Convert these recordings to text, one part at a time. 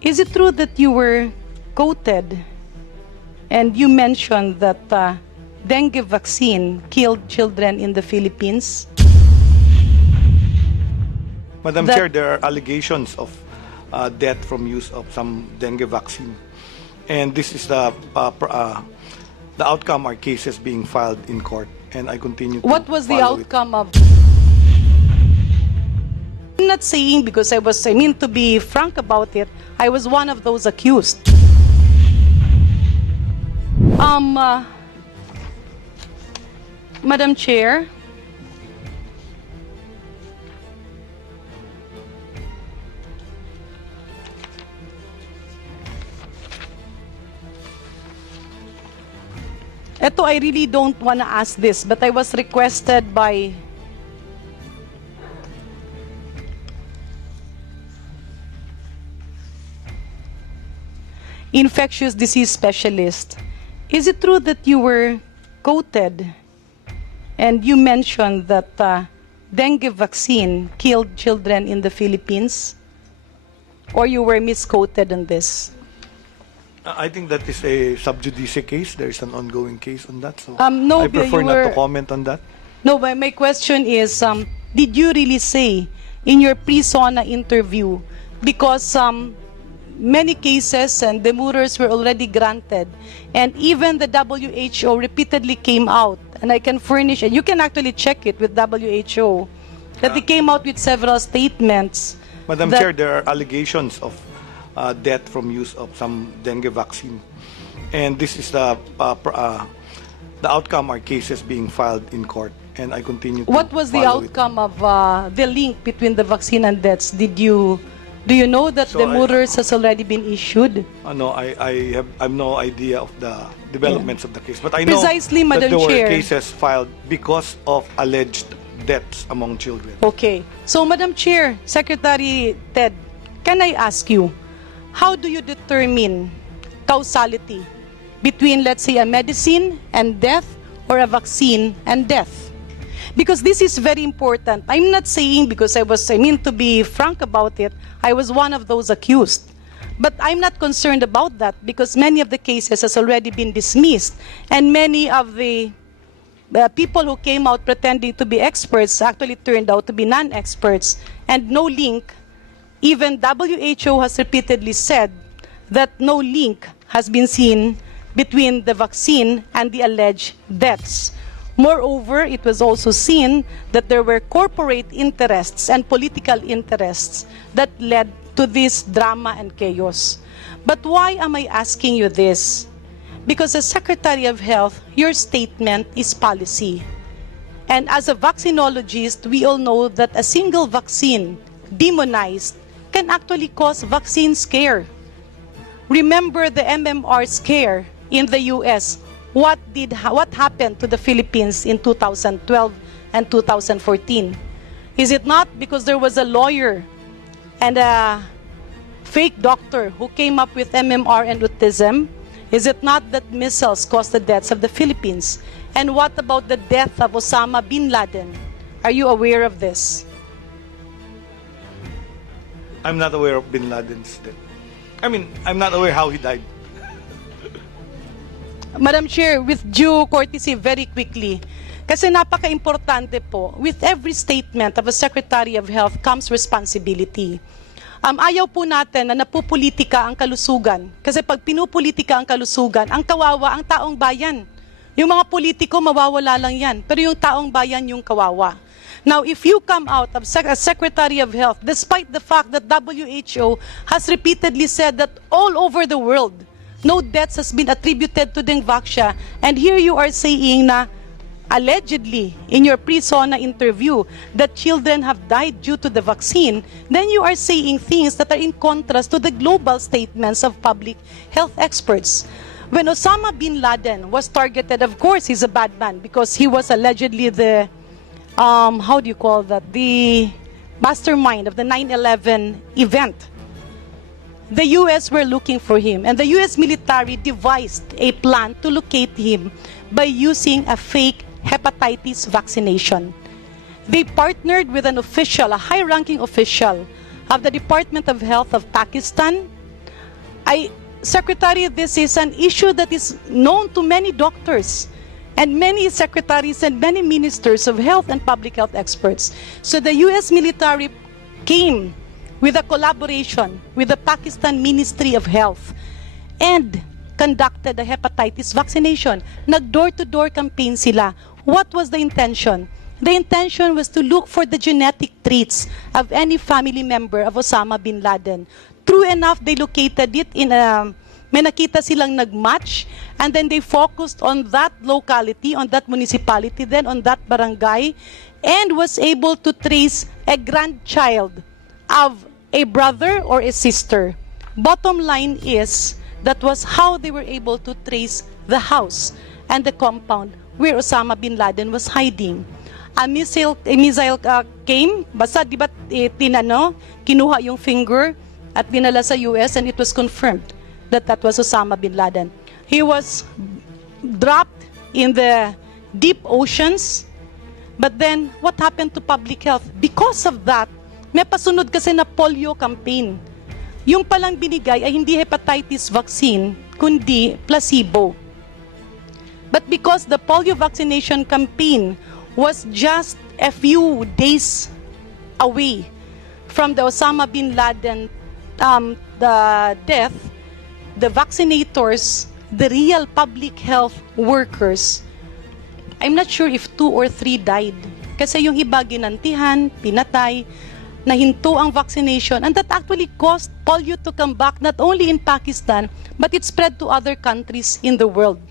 Is it true that you were quoted and you mentioned that dengue vaccine killed children in the Philippines? Madam Chair, there are allegations of death from use of some dengue vaccine. And this is the outcome are cases being filed in court. And I continue to What was the follow outcome of? I'm not saying because I mean to be frank about it, I was one of those accused. Madam Chair, eto, I really don't want to ask this, but I was requested by infectious disease specialist. Is it true that you were quoted and you mentioned that dengue vaccine killed children in the Philippines? Or you were misquoted on this? I think that is a sub judice case. There is an ongoing case on that. So No, I prefer you not to were- comment on that. No, but my question is, did you really say in your pre-SONA interview, because many cases and demurrers were already granted, and even the WHO repeatedly came out, and I can furnish, and you can actually check it with WHO, that they came out with several statements. Madam that- Chair, there are allegations of death from use of some dengue vaccine. And this is the outcome are cases being filed in court. And I continue to What was the follow it. outcome of the link between the vaccine and deaths? Do you know that So the demurrers has already been issued? No, I have no idea of the developments of the case. But I know Precisely, that Madam there were Chair. cases filed because of alleged deaths among children. Okay. So, Madam Chair, Secretary Ted, can I ask you, how do you determine causality between, let's say, a medicine and death or a vaccine and death? Because this is very important. I'm not saying because I mean to be frank about it, I was one of those accused. But I'm not concerned about that because many of the cases has already been dismissed, and many of the people who came out pretending to be experts actually turned out to be non-experts, and no link. Even WHO has repeatedly said that no link has been seen between the vaccine and the alleged deaths. Moreover, it was also seen that there were corporate interests and political interests that led to this drama and chaos. But why am I asking you this? Because as Secretary of Health, your statement is policy. And as a vaccinologist, we all know that a single vaccine demonized can actually cause vaccine scare. Remember the MMR scare in the US. What happened to the Philippines in 2012 and 2014? Is it not because there was a lawyer and a fake doctor who came up with MMR and autism? Is it not that missiles caused the deaths of the Philippines? And what about the death of Osama bin Laden? Are you aware of this? I'm not aware of bin Laden's death. I mean, I'm not aware how he died. Madam Chair, with due courtesy, very quickly, kasi napaka-importante po, with every statement of a Secretary of Health comes responsibility. Ayaw po natin na napupolitika ang kalusugan. Kasi pag pinupolitika ang kalusugan, ang kawawa ang taong bayan. Yung mga politiko, mawawala lang yan. Pero yung taong bayan yung kawawa. Now, if you come out as Secretary of Health, despite the fact that WHO has repeatedly said that all over the world, no deaths has been attributed to Dengvaxia, and here you are saying na allegedly in your pre-SONA interview that children have died due to the vaccine, then you are saying things that are in contrast to the global statements of public health experts. When Osama bin Laden was targeted, of course he's a bad man because he was allegedly the, how do you call that, the mastermind of the 9/11 event. The US were looking for him, and the US military devised a plan to locate him by using a fake hepatitis vaccination. They partnered with an official, a high-ranking official of the Department of Health of Pakistan, Secretary, this is an issue that is known to many doctors and many secretaries and many ministers of health and public health experts. So the U.S. military came with a collaboration with the Pakistan Ministry of Health and conducted a hepatitis vaccination. Nag-door-to-door campaign sila. What was the intention? The intention was to look for the genetic traits of any family member of Osama bin Laden. True enough, they located it in a, may nakita silang nag-match, and then they focused on that locality, on that municipality, then on that barangay, and was able to trace a grandchild of a brother or a sister. Bottom line is, that was how they were able to trace the house and the compound where Osama bin Laden was hiding. A missile came, basta di ba kinuha yung finger at dinala sa US, and it was confirmed that that was Osama bin Laden. He was dropped in the deep oceans, but then what happened to public health? Because of that, may pasunod kasi na polio campaign. Yung palang binigay ay hindi hepatitis vaccine, kundi placebo. But because the polio vaccination campaign was just a few days away from the Osama bin Laden the death, the vaccinators, the real public health workers, I'm not sure if 2 or 3 died. Kasi yung iba ginantihan, pinatay, nahinto ang vaccination, and that actually caused polio to come back not only in Pakistan, but it spread to other countries in the world.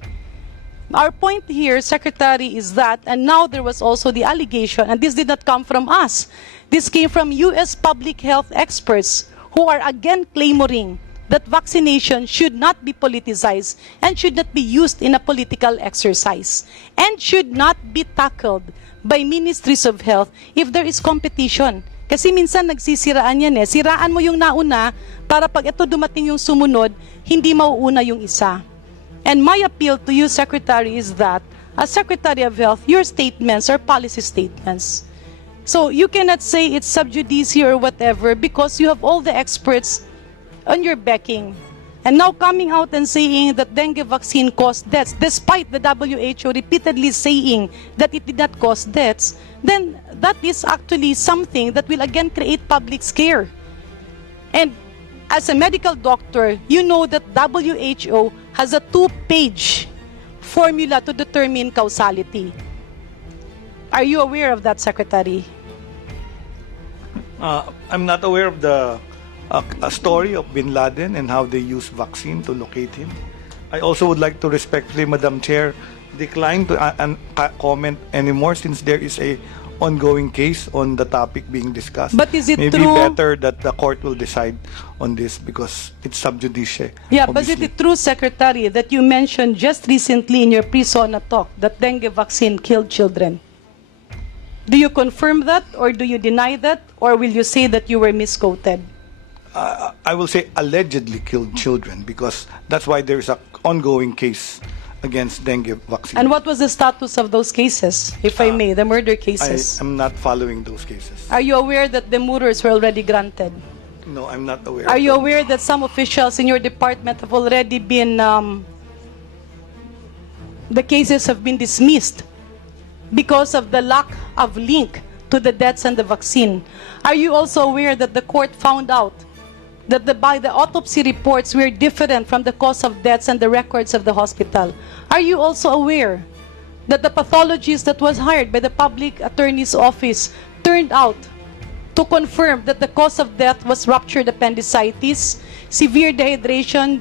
Our point here, Secretary, is that, and now there was also the allegation, and this did not come from us, this came from US public health experts who are again clamoring that vaccination should not be politicized and should not be used in a political exercise and should not be tackled by ministries of health if there is competition. Kasi minsan nagsisiraan yan eh. Siraan mo yung nauna para pag ito dumating yung sumunod, hindi mauuna yung isa. And my appeal to you, Secretary, is that as Secretary of Health, your statements are policy statements. So you cannot say it's sub judice or whatever because you have all the experts on your backing. And now coming out and saying that dengue vaccine caused deaths, despite the WHO repeatedly saying that it did not cause deaths, then that is actually something that will again create public scare. And as a medical doctor, you know that WHO has a 2-page formula to determine causality. Are you aware of that, Secretary? I'm not aware of the a story of bin Laden and how they use vaccine to locate him. I also would like to respectfully, Madam Chair, decline to comment anymore since there is a ongoing case on the topic being discussed. But is it Maybe true? better that the court will decide on this because it's sub judice. Yeah, obviously. but is it true, Secretary, that you mentioned just recently in your pre-SONA talk that dengue vaccine killed children? Do you confirm that, or do you deny that, or will you say that you were misquoted? I will say allegedly killed children because that's why there's an ongoing case against dengue vaccine. And what was the status of those cases, if I may, the murder I cases? am not following those cases. Are you aware that the murders were already granted? No, I'm not aware. Are of you them. aware that some officials in your department have already been, the cases have been dismissed because of the lack of link to the deaths and the vaccine? Are you also aware that the court found out that the autopsy reports were different from the cause of deaths and the records of the hospital? Are you also aware that the pathologist that was hired by the public attorney's office turned out to confirm that the cause of death was ruptured appendicitis, severe dehydration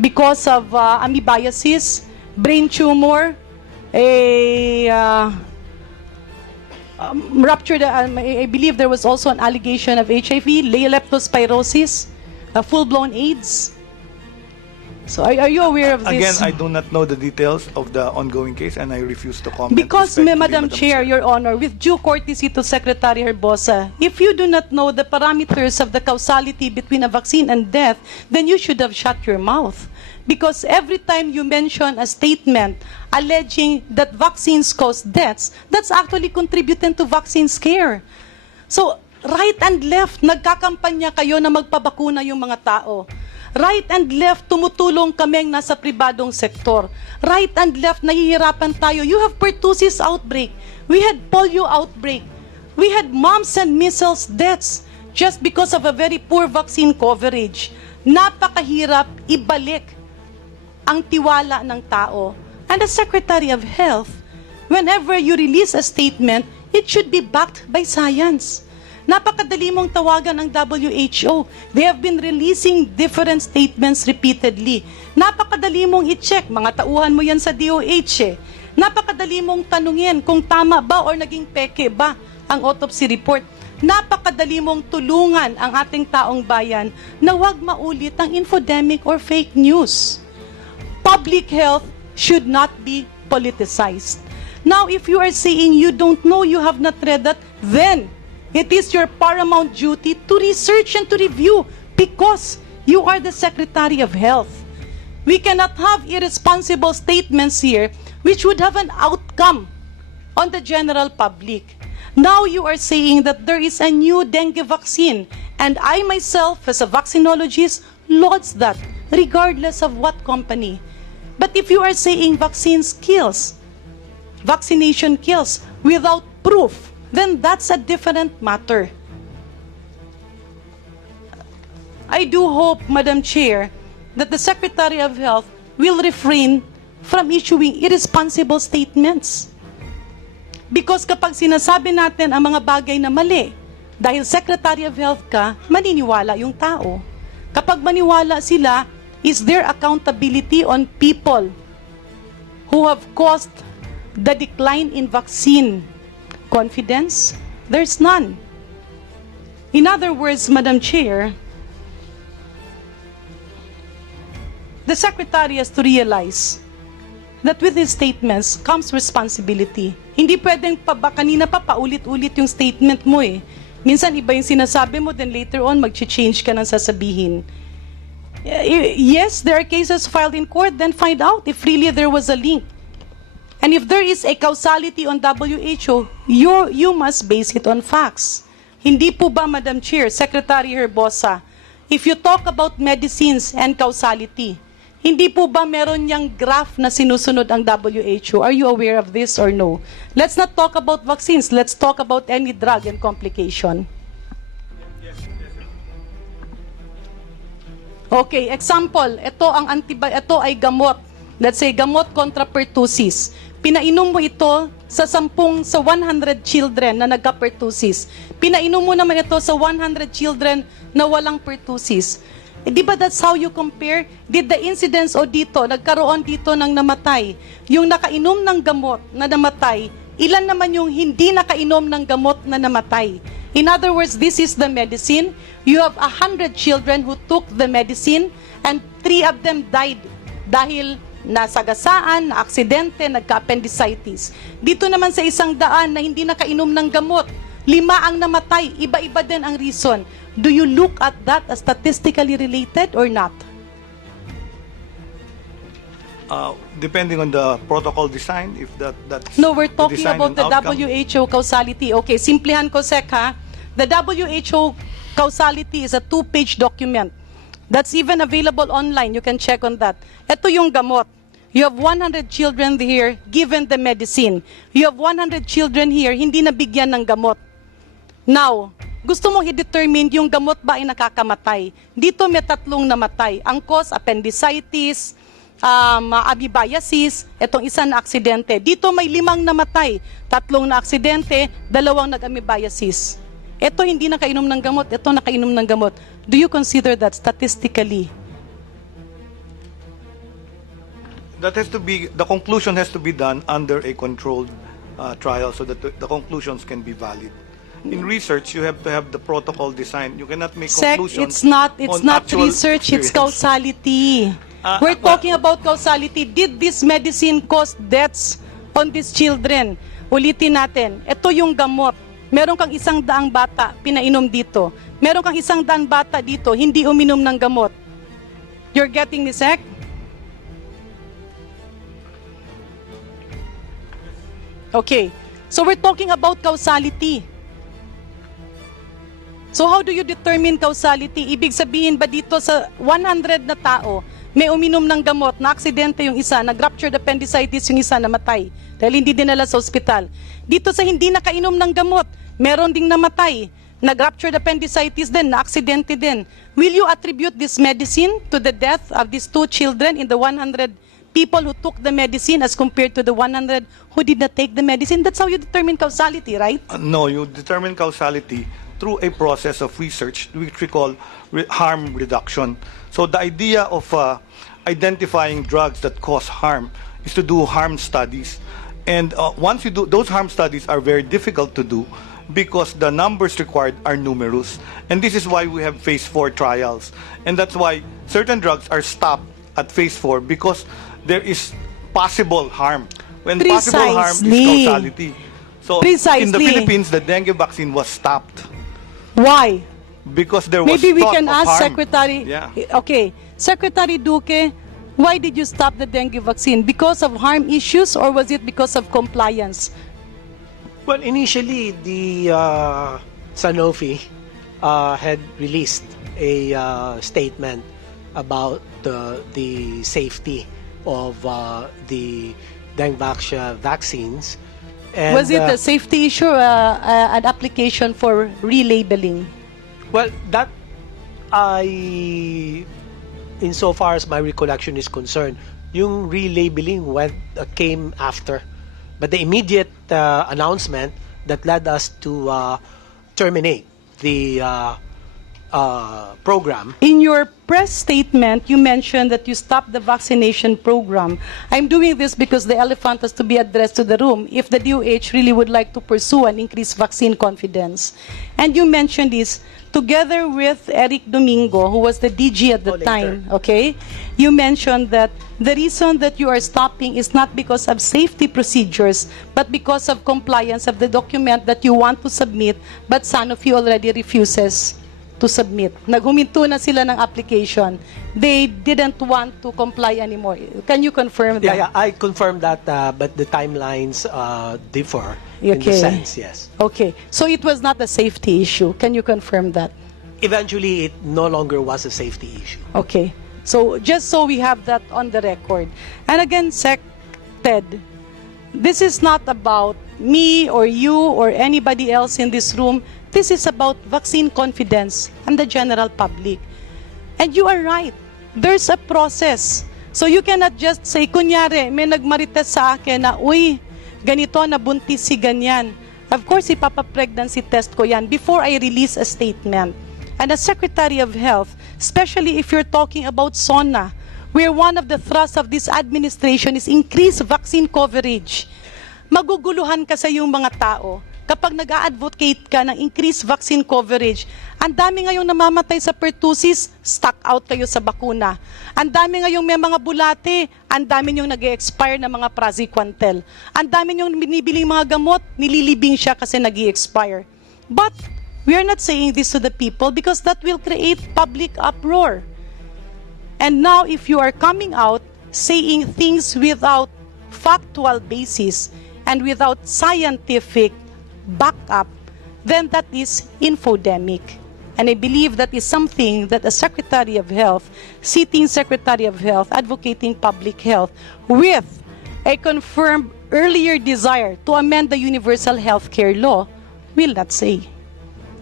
because of amoebiasis, brain tumor, ruptured, I believe there was also an allegation of HIV, leptospirosis, full-blown AIDS. So are you aware of Again, this? I do not know the details of the ongoing case and I refuse to comment. Because, respectfully, Madam Chair, Your Honor, with due courtesy to Secretary HERBOSA, if you do not know the parameters of the causality between a vaccine and death, then you should have shut your mouth. Because every time you mention a statement alleging that vaccines cause deaths, that's actually contributing to vaccine scare. So, right and left, nagkakampanya kayo na magpabakuna yung mga tao. Right and left, tumutulong kaming nasa pribadong sektor. Right and left, nahihirapan tayo. You have pertussis outbreak. We had polio outbreak. We had mumps and measles deaths just because of a very poor vaccine coverage. Napakahirap ibalik ang tiwala ng tao. And the Secretary of Health, whenever you release a statement, it should be backed by science. Napakadali mong tawagan ng WHO. They have been releasing different statements repeatedly. Napakadali mong i-check. Mga tauhan mo yan sa DOH eh. Napakadali mong tanungin kung tama ba or naging peke ba ang autopsy report. Napakadali mong tulungan ang ating taong bayan na huwag maulit ang infodemic or fake news. Public health should not be politicized. Now, if you are saying you don't know, you have not read that, then it is your paramount duty to research and to review because you are the Secretary of Health. We cannot have irresponsible statements here which would have an outcome on the general public. Now you are saying that there is a new dengue vaccine, and I myself, as a vaccinologist, lauds that regardless of what company. But if you are saying vaccines kills, vaccination kills without proof, then that's a different matter. I do hope, Madam Chair, that the Secretary of Health will refrain from issuing irresponsible statements. Because kapag sinasabi natin ang mga bagay na mali, dahil Secretary of Health ka, maniniwala yung tao. Kapag maniwala sila, is there accountability on people who have caused the decline in vaccine confidence? There's none. In other words, Madam Chair, the Secretary has to realize that with his statements comes responsibility. Hindi pwedeng kanina pa paulit-ulit yung statement mo eh. Minsan iba yung sinasabi mo, then later on mag-change ka ng sasabihin. Yes, there are cases filed in court, then find out if really there was a link. And if there is a causality on WHO, you must base it on facts. Hindi po ba, Madam Chair, Secretary HERBOSA, if you talk about medicines and causality, hindi po ba meron niyang graph na sinusunod ang WHO? Are you aware of this or no? Let's not talk about vaccines. Let's talk about any drug and complication. Okay, example, ito ay gamot. Let's say gamot contra pertussis. Pinainom mo ito sa 100 children na nagka-pertussis. Pinainom mo naman ito sa 100 children na walang pertussis. Di ba that's how you compare? Did the incidence o dito, nagkaroon dito ng namatay? Yung nakainom ng gamot na namatay, ilan naman yung hindi nakainom ng gamot na namatay? In other words, this is the medicine. You have 100 children who took the medicine and 3 of them died dahil nasagasaan, na aksidente, nagka-appendicitis. Dito naman sa 100 na hindi nakainom ng gamot, 5 ang namatay, iba-iba din ang reason. Do you look at that as statistically related or not? Depending on the protocol design, if that's No, we're talking design about and the outcome. WHO causality. Okay, simplihan ko, Sec, ha? The WHO causality is a 2-page document. That's even available online. You can check on that. Ito yung gamot. You have 100 children here given the medicine. You have 100 children here hindi nabigyan ng gamot. Now, gusto mong i-determine yung gamot ba ay nakakamatay. Dito may 3 namatay. Ang cause, appendicitis, amoebiasis, itong isa na aksidente. Dito may 5 namatay. 3 na aksidente, 2 nag-amoebiasis. Ito hindi nakainom ng gamot, ito nakainom ng gamot. Do you consider that statistically? That has to be, the conclusion has to be done under a controlled trial so that the conclusions can be valid. In research, you have to have the protocol design. You cannot make Sec, conclusions. it's not actual research, it's experience. causality. We're talking about causality. Did this medicine cause deaths on these children? Ulitin natin. Ito yung gamot. Meron kang 100 bata, pinainom dito. Meron kang 100 bata dito, hindi uminom ng gamot. You're getting me, Sec? Okay. So we're talking about causality. So how do you determine causality? Ibig sabihin ba dito sa 100 na tao, may uminom ng gamot, na aksidente yung isa, nag-ruptured appendicitis yung isa, namatay dahil hindi dinala sa ospital. Dito sa hindi nakainom ng gamot, meron ding namatay, nag-ruptured appendicitis din, na aksidente din. Will you attribute this medicine to the death of these 2 children in the 100 people who took the medicine as compared to the 100 who did not take the medicine? That's how you determine causality, right? No, you determine causality through a process of research which we call harm reduction. So the idea of identifying drugs that cause harm is to do harm studies. And once you do, those harm studies are very difficult to do because the numbers required are numerous. And this is why we have phase 4 trials. And that's why certain drugs are stopped at phase 4 because there is possible harm. When possible harm is Precisely. causality. So in the Precisely. Philippines, the dengue vaccine was stopped Why? because there was Maybe we thought can of ask harm. Secretary. Yeah. Okay, Secretary Duque, why did you stop the dengue vaccine? Because of harm issues or was it because of compliance? Well, initially, the Sanofi had released a statement about the safety of the Dengvaxia vaccines. And, Was it a safety issue or an application for relabeling? well, that insofar as my recollection is concerned, yung relabeling came after. But the immediate announcement that led us to terminate the program. In your press statement, you mentioned that you stopped the vaccination program. I'm doing this because the elephant has to be addressed to the room if the DOH really would like to pursue and increase vaccine confidence. And you mentioned this together with Eric Domingo, who was the DG at the Later. time, okay? You mentioned that the reason that you are stopping is not because of safety procedures, but because of compliance of the document that you want to submit, but Sanofi already refuses to submit. Naghuminto na sila ng application. They didn't want to comply anymore. Can you confirm that? Yeah, I confirm that, but the timelines differ in the Okay. sense, yes. Okay. So it was not a safety issue. Can you confirm that? Eventually, it no longer was a safety issue. Okay. So just so we have that on the record. And again, Sec Ted, this is not about me or you or anybody else in this room. This is about vaccine confidence and the general public. And you are right. There's a process. So you cannot just say, kunyari, may nagmarites sa akin na, uy, ganito, nabuntis si ganyan. Of course, ipapa-pregnancy test ko yan before I release a statement. And as Secretary of Health, especially if you're talking about SONA, where one of the thrusts of this administration is increased vaccine coverage, maguguluhan kasi yung mga tao. Kapag nag-a-advocate ka ng increased vaccine coverage, ang dami ngayong namamatay sa pertussis, stock out kayo sa bakuna. Ang dami ngayong may mga bulate, ang dami nyong nag-expire na mga praziquantel. Ang dami nyong binibiling mga gamot, nililibing siya kasi nag-expire. But we are not saying this to the people because that will create public uproar. And now if you are coming out saying things without factual basis and without scientific backup, then that is infodemic. And I believe that is something that a Secretary of Health, sitting Secretary of Health, advocating public health, with a confirmed earlier desire to amend the Universal Healthcare Law, will not say.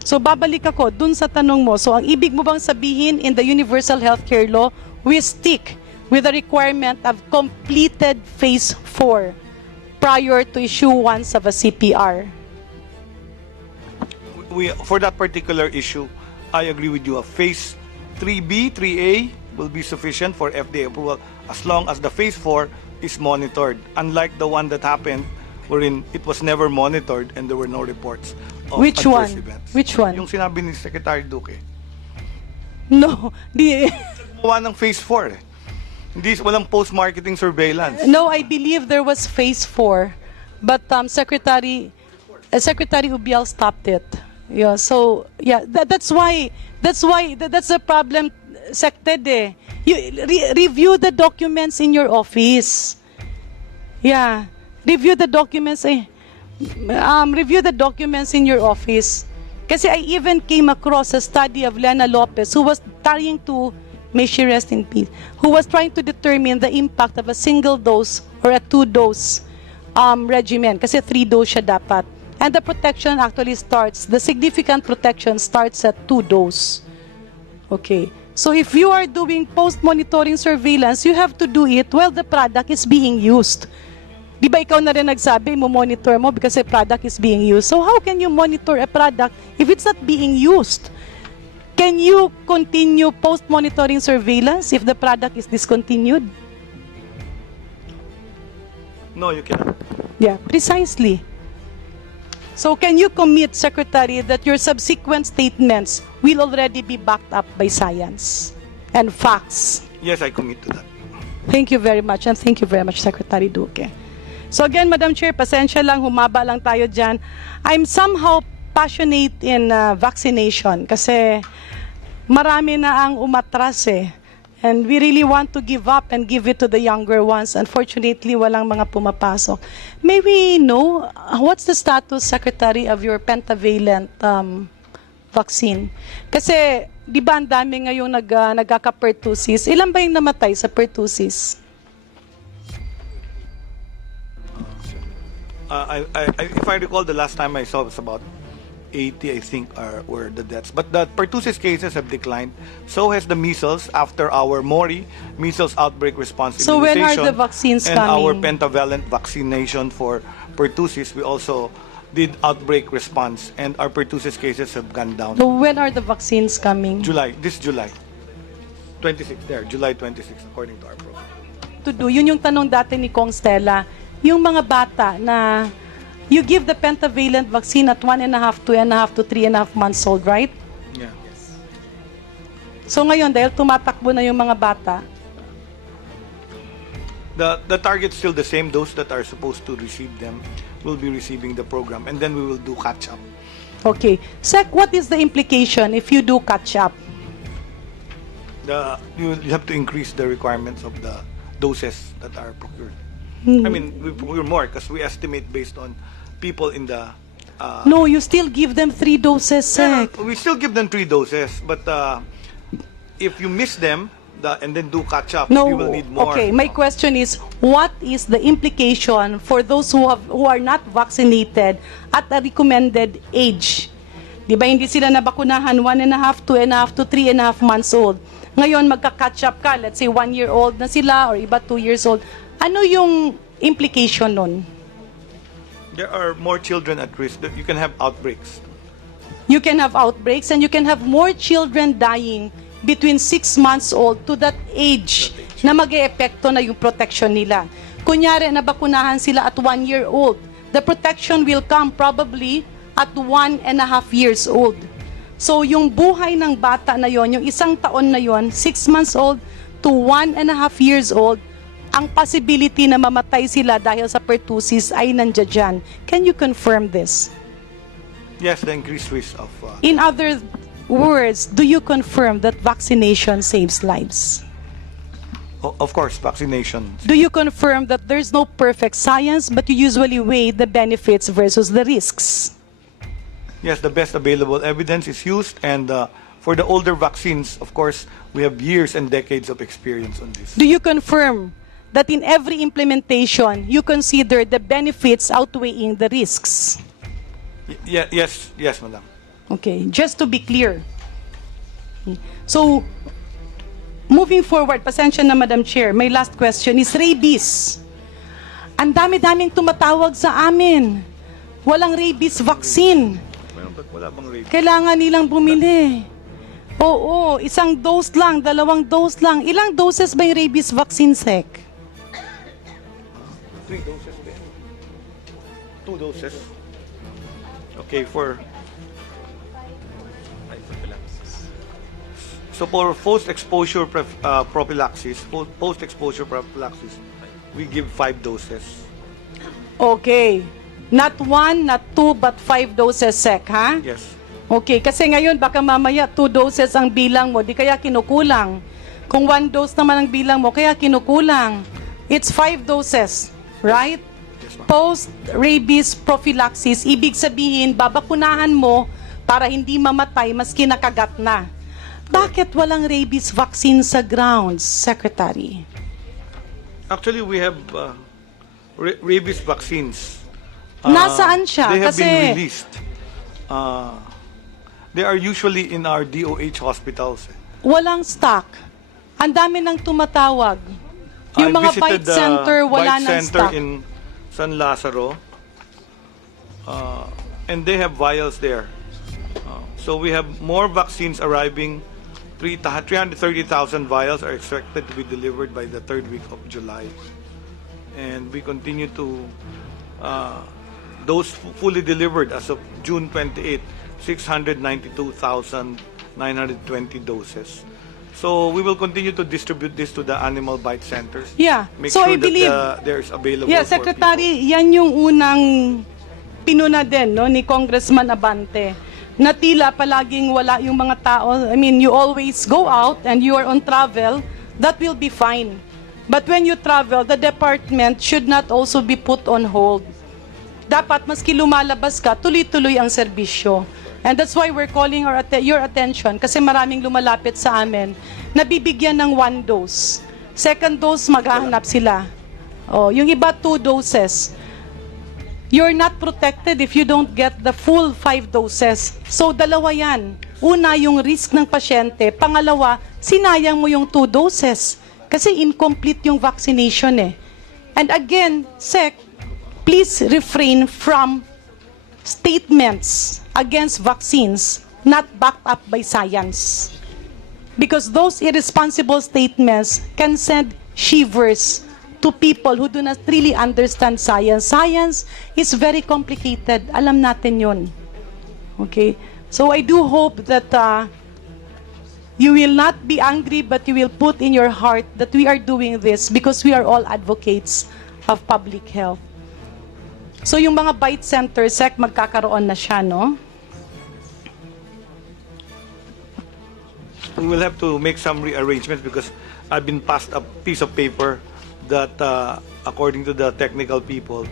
So babalik ako dun sa tanong mo. So ang ibig mo bang sabihin in the Universal Healthcare Law, we stick with the requirement of completed phase 4 prior to issuance of a CPR? For that particular issue, I agree with you. A phase 3B, 3A will be sufficient for FDA approval as long as the phase 4 is monitored. Unlike the one that happened wherein it was never monitored and there were no reports of Which adverse one? events. Which one? Yung sinabi ni Secretary Duque. No, Gumawa ng phase 4 eh. Hindi, walang post-marketing surveillance. no, I believe there was phase 4, but Secretary Ubial stopped it. Yeah, so yeah, that's the problem, Sected. You review the documents in your office. Yeah, review the documents. Review the documents in your office. Kasi I even came across a study of Lena Lopez who was trying to, may she rest in peace, who was trying to determine the impact of a single dose or a 2-dose regimen. Kasi 3-dose siya dapat. And the protection actually starts, the significant protection starts at 2-dose. Okay. So if you are doing post-monitoring surveillance, you have to do it while the product is being used. Di ba ikaw na rin nagsabi, mo-monitor mo because the product is being used. So how can you monitor a product if it's not being used? Can you continue post-monitoring surveillance if the product is discontinued? No, you cannot. Yeah, precisely. So can you commit, Secretary, that your subsequent statements will already be backed up by science and facts? Yes, I commit to that. Thank you very much, and thank you very much, Secretary Duque. So again, Madam Chair, pasensya lang, humaba lang tayo dyan. I'm somehow passionate in vaccination kasi marami na ang umatras eh. And we really want to give up and give it to the younger ones. Unfortunately, walang mga pumapasok. May we know, what's the status, Secretary, of your pentavalent vaccine? Kasi, di ba ang dami ngayong nagkaka-pertussis? Ilan ba yung namatay sa pertussis? If I recall, the last time I saw was about 80, I think, were the deaths. But the pertussis cases have declined. So has the measles after our MORI, measles outbreak response So when are immunization, the vaccines and coming? our pentavalent vaccination for pertussis. We also did outbreak response, and our pertussis cases have gone down. So when are the vaccines coming? This July. 26 there, July 26, according to our program. To do, yun yung tanong dati ni Kong Stella, yung mga bata na you give the pentavalent vaccine at 1.5, 2.5 to 3.5 months old, right? Yeah. So ngayon, dahil tumatakbo na yung mga bata, The target's still the same. Those that are supposed to receive them will be receiving the program, and then we will do catch up. okay. Sec, what is the implication if you do catch up? You have to increase the requirements of the doses that are procured. I mean, we procure more because we estimate based on people in the. No, you still give them 3 doses, Sec. We still give them 3 doses, but if you miss them and then do catch up, No, you will need more. okay. My question is, what is the implication for those who are not vaccinated at a recommended age? Di ba hindi sila nabakunahan 1.5, 2.5 to 3.5 months old. Ngayon magka-catch up ka, let's say 1 year old na sila or iba 2 years old. Ano yung implication nun? There are more children at risk. You can have outbreaks. You can have outbreaks and you can have more children dying between 6 months old to that age na mag-e-epekto na yung protection nila. Kunyari, nabakunahan sila at 1 year old. The protection will come probably at 1.5 years old. So, yung buhay ng bata na yon, yung isang taon na yon, 6 months old to 1.5 years old, ang possibility na mamatay sila dahil sa pertussis ay nandiyan. Can you confirm this? Yes, the increased risk of. In other words, do you confirm that vaccination saves lives? Of course, vaccination. Do you confirm that there's no perfect science, but you usually weigh the benefits versus the risks? Yes, the best available evidence is used, and for the older vaccines, of course, we have years and decades of experience on this. Do you confirm that in every implementation, you consider the benefits outweighing the risks? Yes, madam. Okay, just to be clear. So, moving forward, pasensya na Madam Chair, my last question is rabies. Ang dami-daming tumatawag sa amin. Walang rabies vaccine. Wala bang rabies? Kailangan nilang bumili. Oo, 1 dose lang, 2 dose lang. Ilang doses ba yung rabies vaccine, Sec? 3 doses din. 2 doses. Okay, so for post-exposure prophylaxis, we give 5 doses. Okay. Not 1, not 2, but 5 doses, Sec, ha? Yes. Okay, kasi ngayon baka mamaya 2 doses ang bilang mo, di kaya kinukulang. Kung 1 dose naman ang bilang mo, kaya kinukulang. It's 5 doses, right? Yes, ma'am. Post-rabies prophylaxis, ibig sabihin, babakunahan mo para hindi mamatay maski nakagat na. Bakit walang rabies vaccine sa grounds, Secretary? Actually, we have rabies vaccines. Nasaan siya? They have Kasi been released. They are usually in our DOH hospitals. walang stock. Ang dami nang tumatawag. Yung I mga visited bite the center, wala bite nang center stock. in San Lazaro, and they have vials there. So we have more vaccines arriving. 330,000 vials are expected to be delivered by the third week of July. And we continue to, those fully delivered as of June 28, 692,920 doses. So we will continue to distribute this to the animal bite centers. Yeah. Make So sure I believe, that there's available yeah, for Secretary, yan yung unang pinuna din no, ni Congressman Abante, na tila palaging wala yung mga tao. I mean, you always go out and you are on travel, that will be fine. But when you travel, the department should not also be put on hold. Dapat, maski lumalabas ka, tuloy-tuloy ang serbisyo. And that's why we're calling your attention, kasi maraming lumalapit sa amin, nabibigyan ng 1 dose. Second dose, maghahanap sila. Oh, yung iba, 2 doses. You're not protected if you don't get the full 5 doses. So, dalawa yan. Una, yung risk ng pasyente. Pangalawa, sinayang mo yung 2 doses. Kasi incomplete yung vaccination eh. And again, Sec, please refrain from statements against vaccines not backed up by science. Because those irresponsible statements can send shivers to people who do not really understand science. Science is very complicated. Alam natin yun. Okay? So I do hope that you will not be angry, but you will put in your heart that we are doing this because we are all advocates of public health. So yung mga bite center, Sec, magkakaroon na siya, no? We will have to make some rearrangements because I've been passed a piece of paper that, according to the technical people,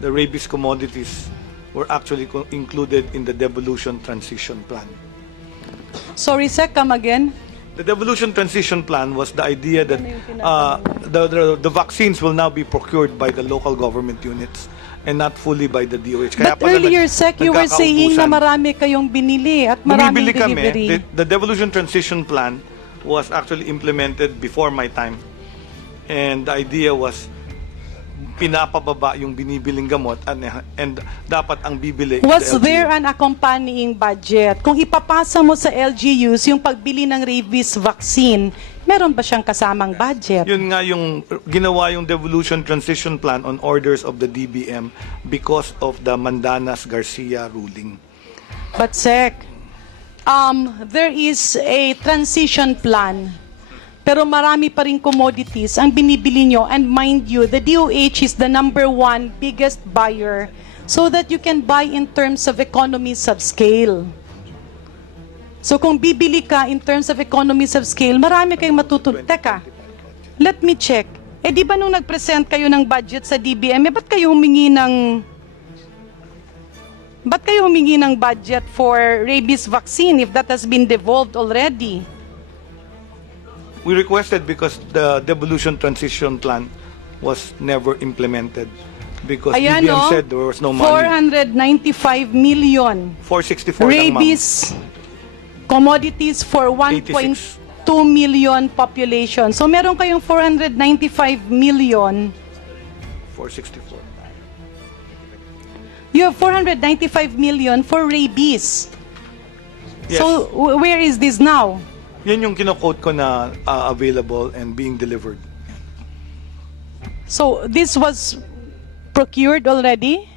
the rabies commodities were actually included in the devolution transition plan. Sorry, Sec, come again. The devolution transition plan was the idea that the vaccines will now be procured by the local government units and not fully by the DOH. But earlier, Sec, you were saying na marami kayong binili at maraming Bumibili kami. delivery. The devolution transition plan was actually implemented before my time. And the idea was pinapababa yung binibiling gamot and dapat ang bibili Was sa LGU. there an accompanying budget? Kung ipapasa mo sa LGUs yung pagbili ng rabies vaccine, meron ba siyang kasamang budget? Yun nga yung ginawa yung devolution transition plan on orders of the DBM because of the Mandanas-Garcia ruling. But Sec, there is a transition plan. Pero marami pa rin commodities ang binibili nyo. And mind you, the DOH is the #1 biggest buyer so that you can buy in terms of economies of scale. So kung bibili ka in terms of economies of scale, marami kayong matutulog. Teka, let me check. Eh di ba nung nag-present kayo ng budget sa DBM, ba't kayo humingi ng budget for rabies vaccine if that has been devolved already? We requested because the devolution transition plan was never implemented because Ayan, DBM no? said there was no money. 495 million 464 lang, ma'am. rabies commodities for 1.2 million population. So meron kayong 495 million. 464. You have 495 million for rabies. Yes. So where is this now? Yan yung kino-quote ko na available and being delivered. So this was procured already?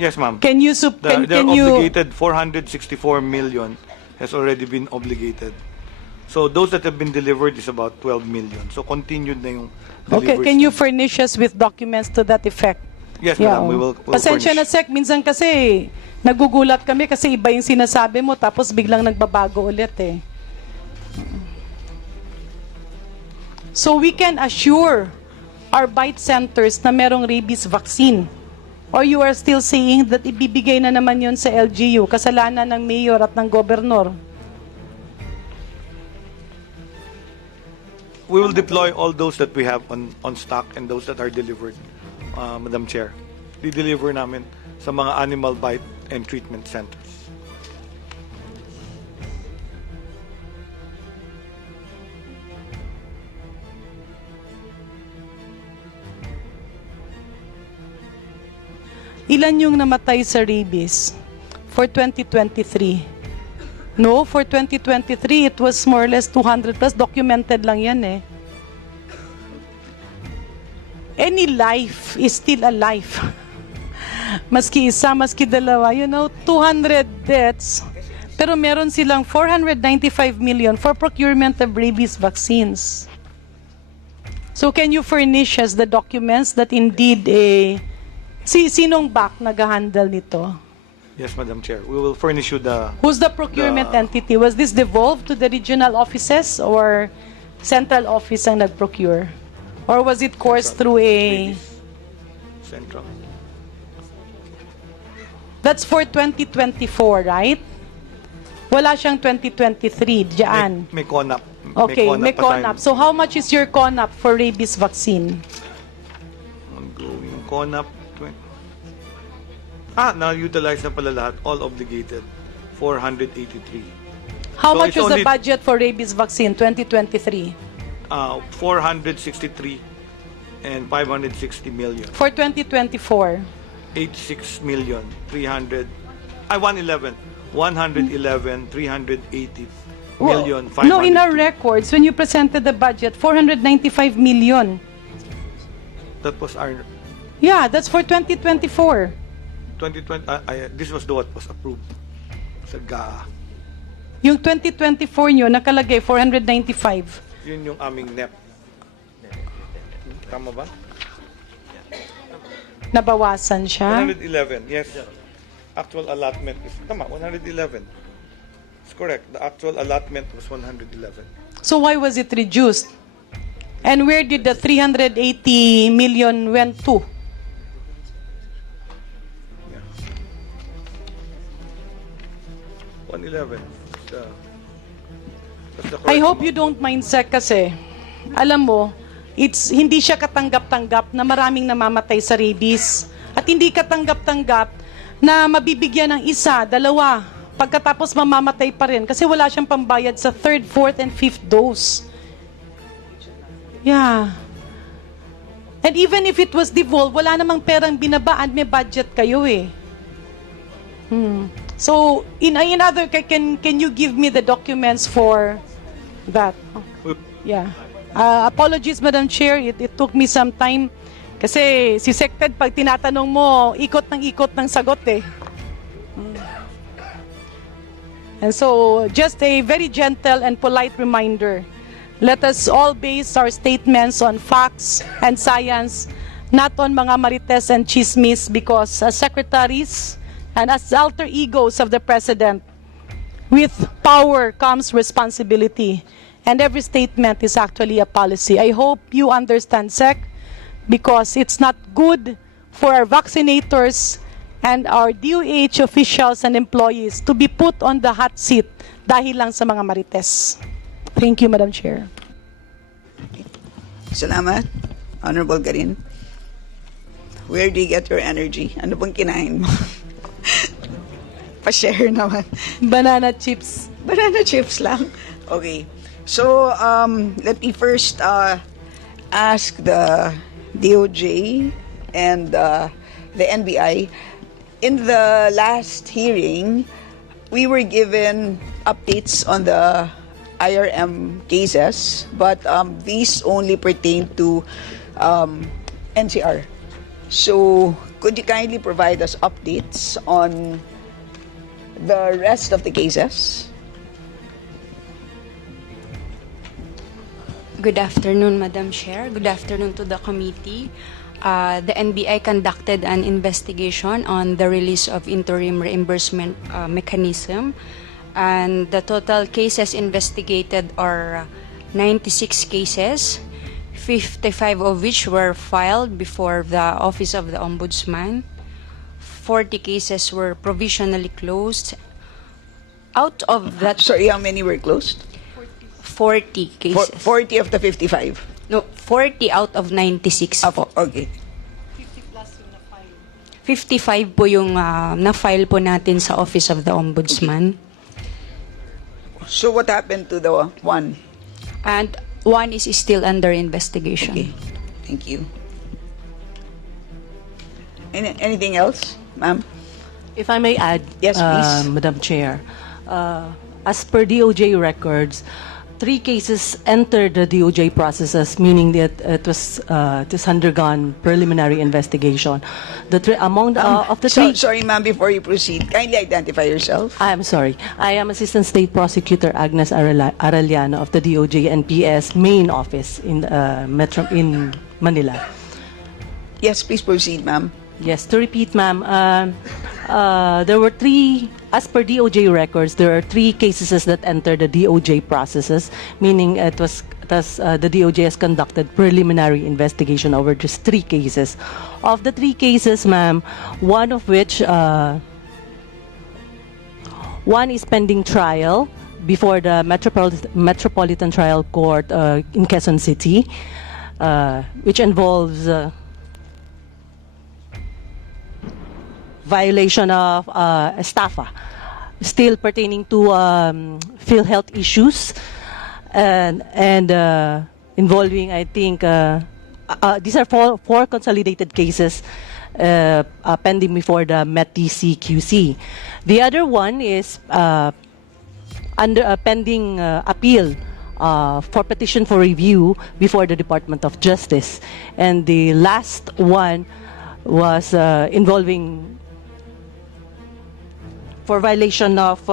Yes, ma'am. Can you They're obligated 464 million has already been obligated. So those that have been delivered is about 12 million. So continued na yung Okay, deliveries. can you furnish us with documents to that effect? Yes, Yeah, madam. We will Pasensya na, furnish. Sec. Minsan kasi, nagugulat kami kasi iba yung sinasabi mo tapos biglang nagbabago ulit eh. So we can assure our bite centers na merong rabies vaccine. Or you are still saying that ibibigay na naman yun sa LGU, kasalanan ng mayor at ng gobernador? We will deploy all those that we have on stock and those that are delivered, Madam Chair. Di-deliver namin sa mga animal bite and treatment centers. Ilan yung namatay sa rabies for 2023? No, for 2023, it was more or less 200 plus. Documented lang yan eh. Any life is still a life. Maski isa, maski dalawa. 200 deaths. Pero meron silang 495 million for procurement of rabies vaccines. So can you furnish us the documents that indeed sinong back nag-handle nito? Yes, Madam Chair. We will furnish you the... Who's the procurement entity? Was this devolved to the regional offices or central office ang nag-procure? Or was it coursed through a... Central. That's for 2024, right? Wala siyang 2023, diyan. May CONAP. Okay, may CONAP. So how much is your CONAP for rabies vaccine? Ongoing CONAP. Na-utilize na pala lahat. All obligated. 483. How So much it's was the only- budget for rabies vaccine 2023? 463 and 560 million. For 2024? 86 million. 300. 111. 111. 380 million. No, in our 502. records, when you presented the budget, 495 million. That was our Yeah, that's for 2024. 2020. This was what was approved sa GAA. Yung 2024 nyo, nakalagay 495. Yun yung aming NEP. Tama ba? Nabawasan siya. 111, yes. Actual allotment is, tama, 111. It's correct. The actual allotment was 111. So why was it reduced? And where did the 380 million went to? Yeah. 111. That's the correct I hope you amount. don't mind, Sec, kasi alam mo, hindi siya katanggap-tanggap na maraming namamatay sa rabies. At hindi katanggap-tanggap na mabibigyan ng isa, dalawa, pagkatapos mamamatay pa rin kasi wala siyang pambayad sa 3rd, 4th, and 5th dose. Yeah. And even if it was devolved, wala namang perang binabaan, may budget kayo eh. So, in other, can you give me the documents for that? Yeah. Apologies, Madam Chair. It took me some time. Kasi si Sected, pag tinatanong mo, ikot ng sagot eh. And so, just a very gentle and polite reminder. Let us all base our statements on facts and science, not on mga marites and chismis, because as secretaries and as alter egos of the President, with power comes responsibility. And every statement is actually a policy. I hope you understand, Sec, because it's not good for our vaccinators and our DOH officials and employees to be put on the hot seat dahil lang sa mga marites. Thank you, Madam Chair. Salamat, Honorable Garin. Where do you get your energy? Ano bang kinain mo? Pa-share naman. Banana chips. Banana chips lang. Okay. So, let me first ask the DOJ and the NBI. In the last hearing, we were given updates on the IRM cases, but these only pertain to NCR. So, could you kindly provide us updates on the rest of the cases? Good afternoon, Madam Chair. Good afternoon to the committee. The NBI conducted an investigation on the release of interim reimbursement mechanism, and the total cases investigated are 96 cases, 55 of which were filed before the Office of the Ombudsman. 40 cases were provisionally closed. Out of that Sorry, how many were closed? 40 cases. 40 of the 55. No, 40 out of 96 po. Okay. 55 po yung na-file po natin sa Office of the Ombudsman. So what happened to the one? And one is still under investigation. Okay. Thank you. Anything else, ma'am? If I may add, Yes, please. Madam Chair, as per DOJ records, 3 cases entered the DOJ processes, meaning that it was undergone preliminary investigation. Among the, of the three, Sorry, ma'am, before you proceed, kindly identify yourself. I am sorry. I am Assistant State Prosecutor Agnes Arellano of the DOJ NPS main office in in Manila. Yes, please proceed, ma'am. Yes, to repeat, ma'am, there were 3, as per DOJ records, there are 3 cases that entered the DOJ processes, meaning it was the DOJ has conducted preliminary investigation over just 3 cases. Of the 3 cases, ma'am, one of which, one is pending trial before the Metropolitan Trial Court in Quezon City, which involves violation of estafa, still pertaining to PhilHealth issues, and involving, I think, these are 4 consolidated cases pending before the MET-TC-QC. The other one is under a pending appeal for petition for review before the Department of Justice. And the last one was involving for violation of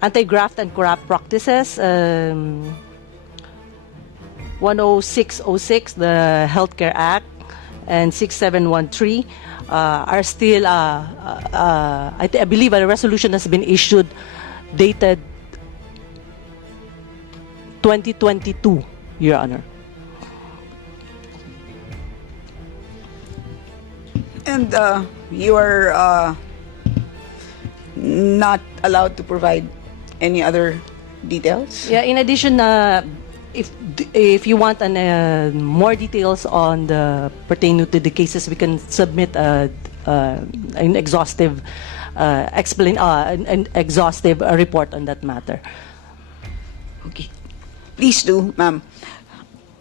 anti-graft and corrupt practices, 10606, the Healthcare Act, and 6713 are still, I believe a resolution has been issued dated 2022, Your Honor. And you are not allowed to provide any other details? Yeah, in addition, if you want more details on the pertaining to the cases, we can submit an exhaustive an exhaustive report on that matter. Okay. Please do, ma'am.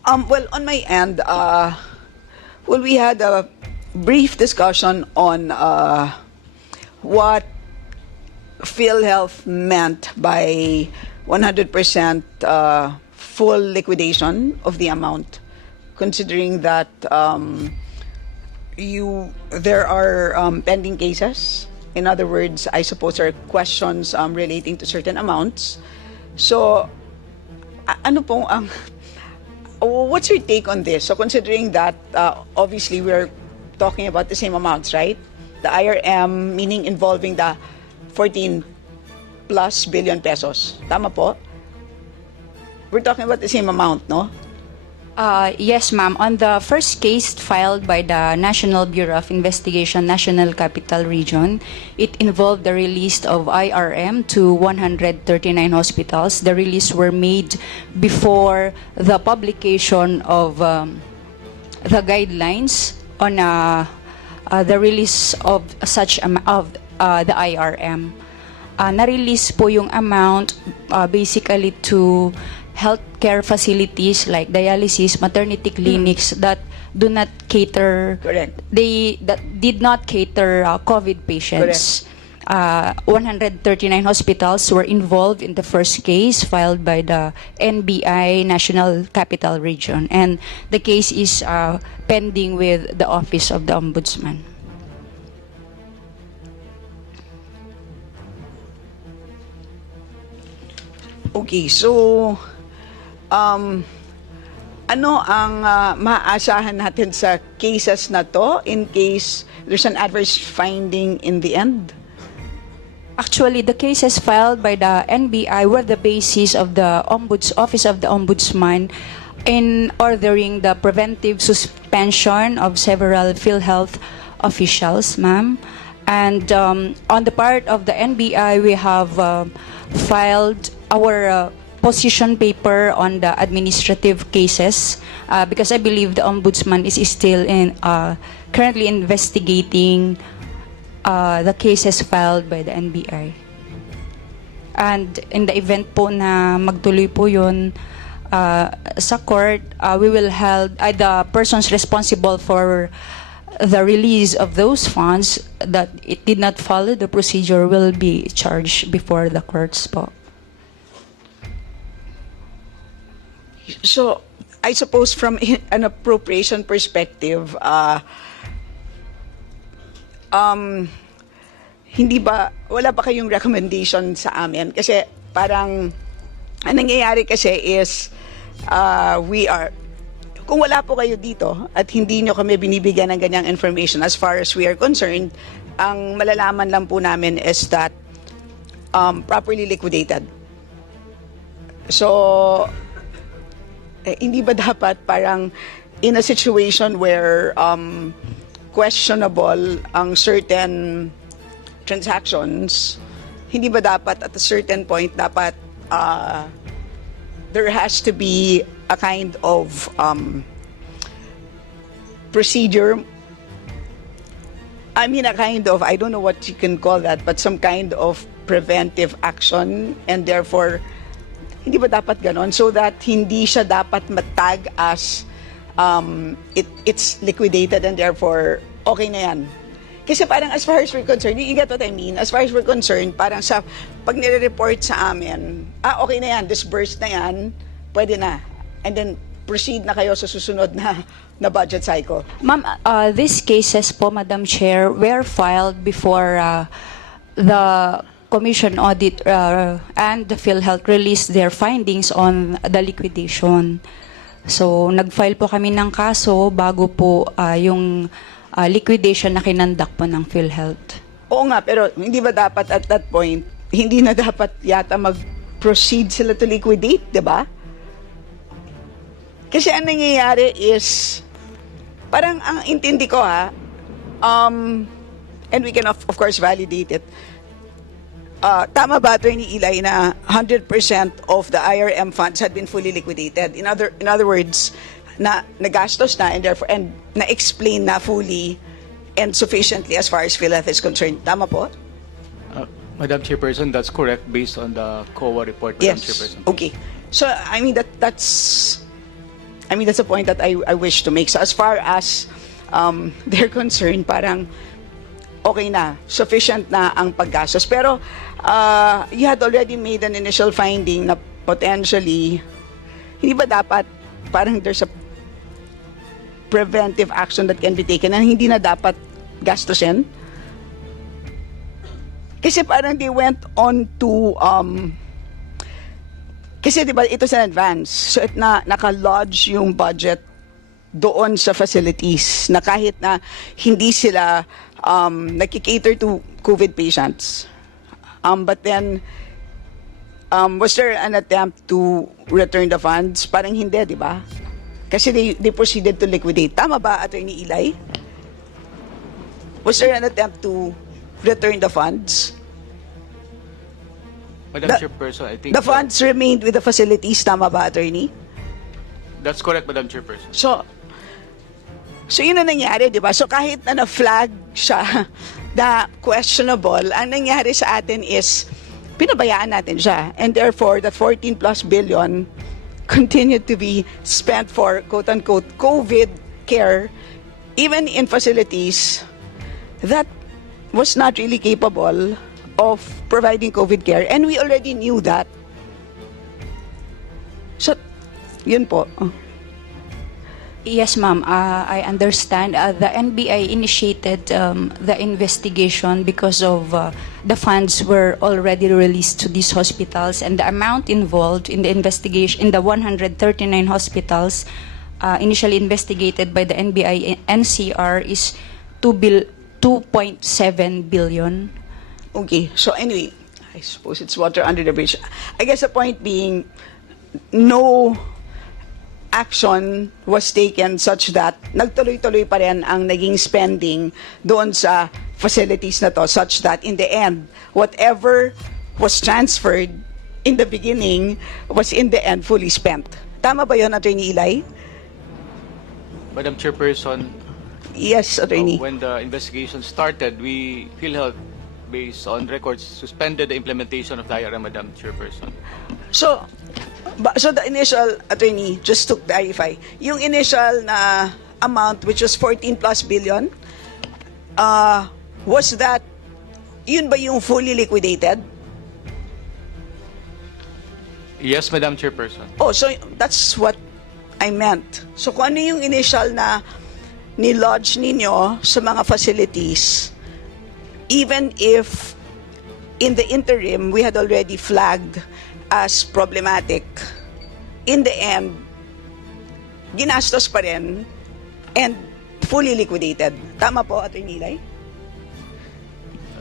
Well, on my end, well, we had a brief discussion on what PhilHealth meant by 100% full liquidation of the amount, considering that there are pending cases. In other words, I suppose there are questions relating to certain amounts. So, what's your take on this? So, considering that obviously we're talking about the same amounts, right? The IRM, meaning involving the 14 plus billion pesos. Tama po? We're talking about the same amount, no? Yes, ma'am. On the first case filed by the National Bureau of Investigation, National Capital Region, it involved the release of IRM to 139 hospitals. The release were made before the publication of the guidelines on the release of such of the IRM. Na-release po yung amount basically to healthcare facilities like dialysis, maternity clinics that do not cater. Correct. That did not cater COVID patients. 139 hospitals were involved in the first case filed by the NBI, National Capital Region, and the case is pending with the Office of the Ombudsman. Okay, so ano ang maaasahan natin sa cases na to in case there's an adverse finding in the end? Actually, the cases filed by the NBI were the basis of the Office of the Ombudsman in ordering the preventive suspension of several PhilHealth officials, ma'am. And on the part of the NBI, we have filed our position paper on the administrative cases because I believe the Ombudsman is still currently investigating the cases filed by the NBI. And in the event po na magtuloy po yun sa court, we will hold the persons responsible for the release of those funds that it did not follow the procedure will be charged before the courts po. So, I suppose from an appropriation perspective, wala ba kayong recommendation sa amin? Kasi parang, ang nangyayari kasi is, kung wala po kayo dito at hindi nyo kami binibigyan ng ganyang information as far as we are concerned, ang malalaman lang po namin is that properly liquidated. So, hindi ba dapat parang in a situation where questionable ang certain transactions, hindi ba dapat at a certain point dapat there has to be a kind of procedure, I mean a kind of, I don't know what you can call that, but some kind of preventive action, and therefore hindi ba dapat ganon so that hindi siya dapat matag as it's liquidated and therefore okay na yan. Kasi parang as far as we're concerned, you get what I mean? As far as we're concerned, parang sa pag nire-report sa amin, okay na yan, disbursed na yan, pwede na. And then proceed na kayo sa susunod na budget cycle. Ma'am, these cases po, Madam Chair, were filed before the Commission Audit and the PhilHealth released their findings on the liquidation. So, nag-file po kami ng kaso bago po yung liquidation na kinandak po ng PhilHealth. Oo nga, pero hindi ba dapat at that point, hindi na dapat yata mag-proceed sila to liquidate, di ba? Kasi ang nangyayari is, parang ang intindi ko and we can of course validate it, tama ba, Attorney Eli, na 100% of the IRM funds had been fully liquidated? In other words, na nagastos na and therefore and na-explain na fully and sufficiently as far as PhilHealth is concerned. Tama po? Madam Chairperson, that's correct based on the COA report, Madam Chairperson. Okay. So I mean that's a point that I wish to make. So as far as they're concerned, parang okay na, sufficient na ang paggastos. Pero you had already made an initial finding na potentially, hindi ba dapat parang there's a preventive action that can be taken na hindi na dapat gastusin? Kasi parang they went on to kasi diba ito sa advance, so naka-lodge yung budget doon sa facilities na kahit na hindi sila nagki-cater to COVID patients. But then, was there an attempt to return the funds? Parang hindi, di ba? Kasi they proceeded to liquidate. Tama ba, Attorney Eli? Was there an attempt to return the funds? Madam Chairperson, I think The funds remained with the facilities. Tama ba, Attorney? that's correct, Madam Chairperson. So yun ang nangyari, di ba? So kahit na na-flag siya na questionable, ang nangyari sa atin is pinabayaan natin siya. And therefore, that 14 plus billion continued to be spent for quote-unquote COVID care, even in facilities that was not really capable of providing COVID care. And we already knew that. So, yun po. Yes, ma'am. I understand. The NBI initiated the investigation because of the funds were already released to these hospitals, and the amount involved in the investigation in the 139 hospitals initially investigated by the NBI NCR is 2.7 billion. Okay, so anyway, I suppose it's water under the bridge. I guess the point being, no action was taken such that nagtuloy-tuloy pa rin ang naging spending doon sa facilities na to, such that in the end, whatever was transferred in the beginning was in the end fully spent. Tama ba yun, Attorney Eli? Madam Chairperson, Yes, Attorney. when the investigation started, we, PhilHealth, based on records, suspended the implementation of the IRM, Madam Chairperson. So the initial, Attorney, just to clarify, yung initial na amount, which was 14 plus billion, was that, yun ba yung fully liquidated? Yes, Madam Chairperson. Oh, so that's what I meant. So kung ano yung initial na ni-lodge ninyo sa mga facilities, even if in the interim we had already flagged as problematic, in the end, ginastos pa rin and fully liquidated. Tama po, Attorney Eli?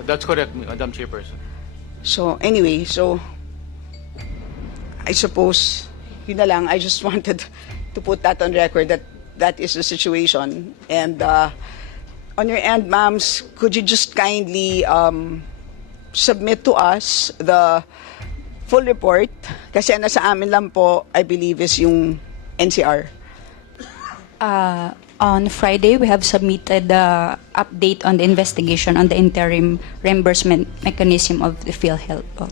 That's correct, Madam Chairperson. So anyway, so I suppose yun na lang. I just wanted to put that on record that that is the situation. And on your end, ma'ams, could you just kindly submit to us the full report? Kasi nasa amin lang po, I believe, is yung NCR. On Friday, we have submitted the update on the investigation on the interim reimbursement mechanism of the PhilHealth.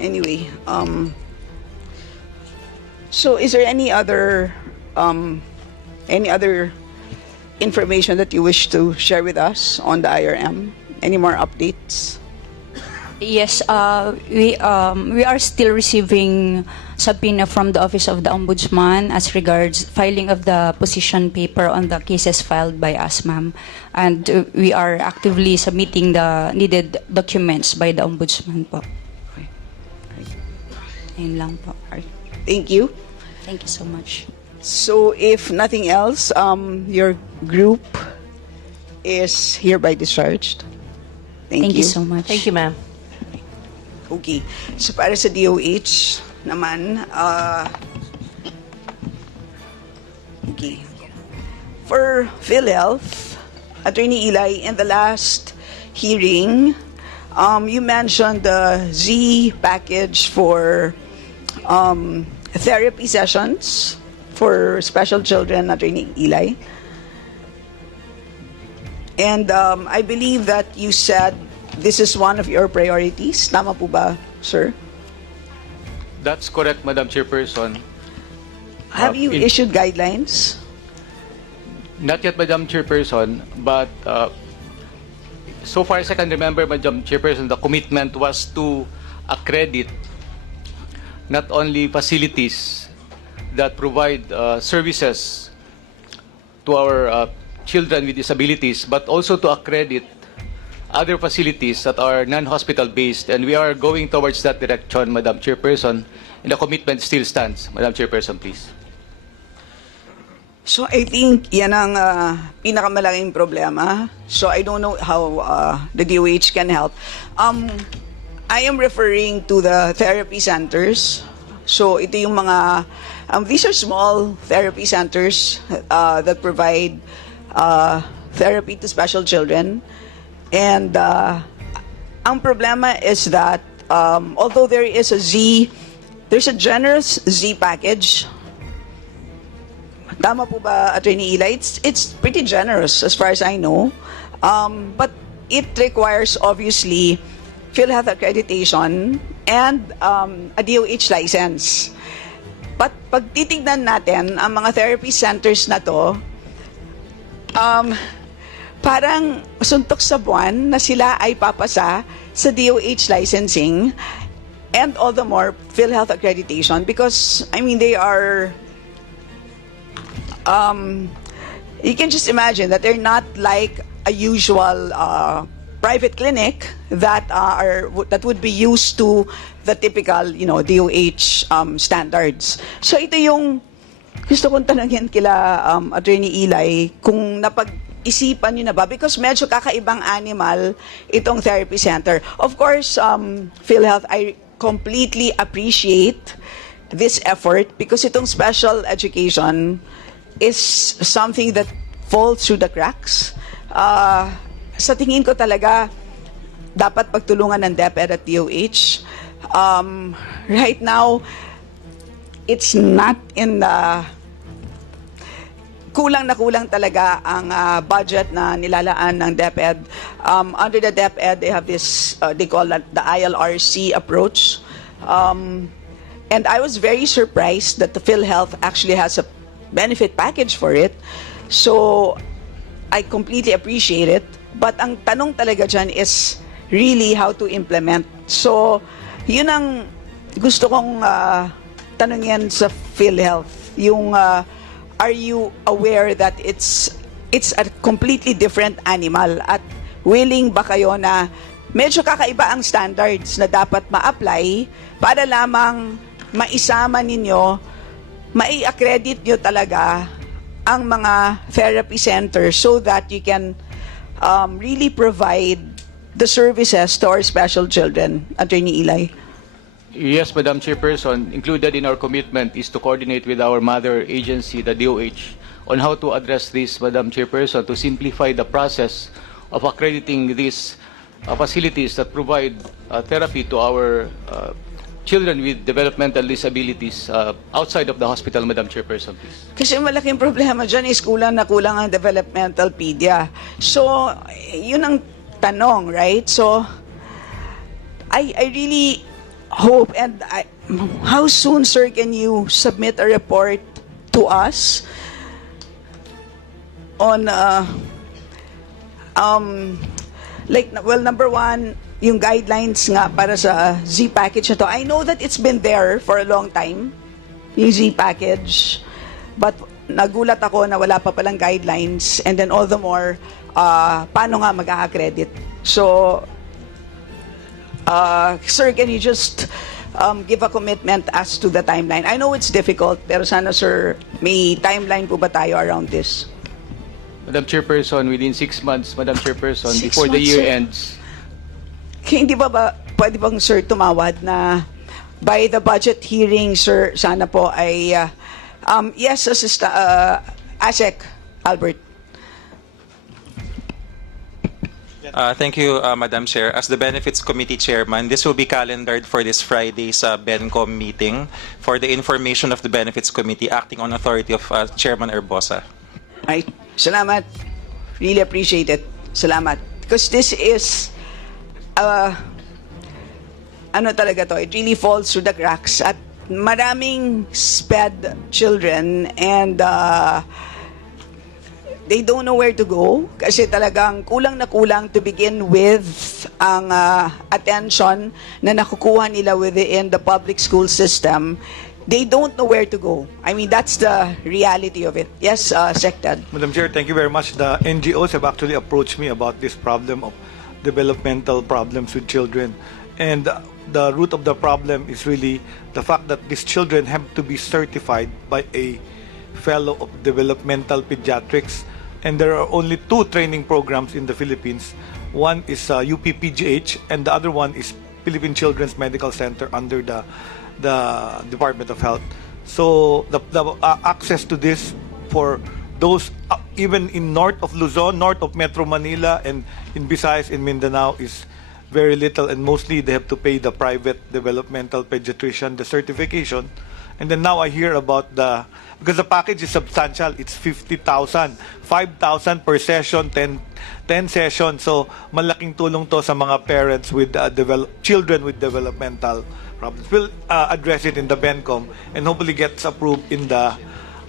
Anyway, so is there any other information that you wish to share with us on the IRM? Any more updates? Yes, we are still receiving subpoena from the Office of the Ombudsman as regards filing of the position paper on the cases filed by us, ma'am. And we are actively submitting the needed documents by the Ombudsman po. Ayun lang po. Thank you. Thank you so much. So if nothing else, your group is hereby discharged. Thank you so much. Thank you, ma'am. Okay. So para sa DOH naman, okay. For PhilHealth, Attorney Eli, in the last hearing, you mentioned the Z package for therapy sessions for special children, Attorney Eli. And I believe that you said this is one of your priorities. Tama po ba, sir? That's correct, Madam Chairperson. Have you issued guidelines? Not yet, Madam Chairperson, but so far as I can remember, Madam Chairperson, the commitment was to accredit not only facilities that provide services to our children with disabilities, but also to accredit other facilities that are non-hospital based, and we are going towards that direction, Madam Chairperson, and the commitment still stands. Madam Chairperson, please. So I think yan ang pinakamalaking problema. So I don't know how the DOH can help. I am referring to the therapy centers. So ito yung mga, these are small therapy centers that provide therapy to special children. And ang problema is that although there is there's a generous Z package. Tama po ba, Attorney Eli? It's pretty generous as far as I know. But it requires obviously PhilHealth accreditation and a DOH license. But pag titignan natin ang mga therapy centers na to, parang suntok sa buwan na sila ay papasa sa DOH licensing and all the more PhilHealth accreditation because, I mean, they are, you can just imagine that they're not like a usual private clinic that that would be used to the typical, DOH standards. So ito yung gusto kong tanongin kila Attorney Eli kung napag-isipan niyo na ba because medyo kakaibang animal itong therapy center. Of course, PhilHealth, I completely appreciate this effort because itong special education is something that falls through the cracks. Sa tingin ko talaga, dapat pagtulungan ng DepEd at DOH. Right now, it's not in the... Kulang na kulang talaga ang budget na nilalaan ng DepEd. Under the DepEd, they have this, they call that the ILRC approach. And I was very surprised that the PhilHealth actually has a benefit package for it. So, I completely appreciate it. But ang tanong talaga dyan is really how to implement. So, yun ang gusto kong tanungin sa PhilHealth. Yung, are you aware that it's a completely different animal at willing ba kayo na medyo kakaiba ang standards na dapat ma-apply para lamang maisama ninyo, mai-accredit nyo talaga ang mga therapy centers so that you can really provide the services to our special children. Attorney Eli. Yes, Madam Chairperson, included in our commitment is to coordinate with our mother agency, the DOH, on how to address this, Madam Chairperson, to simplify the process of accrediting these facilities that provide therapy to our children with developmental disabilities outside of the hospital, Madam Chairperson, please. Kasi malaking problema dyan is kulang na kulang ang developmental pedia. So, yun ang tanong, right? So, I really hope and how soon, sir, can you submit a report to us on number one, yung guidelines nga para sa Z package na to. I know that it's been there for a long time, yung Z package, but nagulat ako na wala pa palang guidelines and then all the more paano nga mag-a-accredit. So, sir, can you just give a commitment as to the timeline? I know it's difficult, pero sana, sir, may timeline po ba tayo around this? Madam Chairperson, within 6 months, Madam Chairperson, 6 before the months, year sir? ends. Hindi ba pwede bang, sir, tumawad na by the budget hearing, sir, sana po ay, yes, ASEC, Albert. Thank you, Madam Chair. As the Benefits Committee Chairman, this will be calendared for this Friday's BENCOM meeting for the information of the Benefits Committee acting on authority of Chairman HERBOSA. Right. Salamat. Really appreciate it. Salamat. Because this is, ano talaga to, it really falls through the cracks at maraming SPED children and they don't know where to go kasi talagang kulang na kulang to begin with ang attention na nakukuha nila within the public school system. They don't know where to go. I mean, that's the reality of it. Yes, Secretary. Madam Chair, thank you very much. The NGOs have actually approached me about this problem of developmental problems with children. And the root of the problem is really the fact that these children have to be certified by a fellow of developmental pediatrics. And there are only 2 training programs in the Philippines. One is UPPGH and the other one is Philippine Children's Medical Center under the Department of Health. So the access to this for those even in north of Luzon, north of Metro Manila, and in Visayas, in Mindanao is very little, and mostly they have to pay the private developmental pediatrician the certification. And then now I hear about because the package is substantial, it's 50,000, 5,000 per session, 10 sessions. So malaking tulong to sa mga parents with children with developmental problems. We'll address it in the BENCOM and hopefully gets approved in the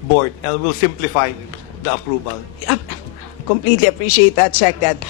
board, and we'll simplify the approval. completely appreciate that, SecDet.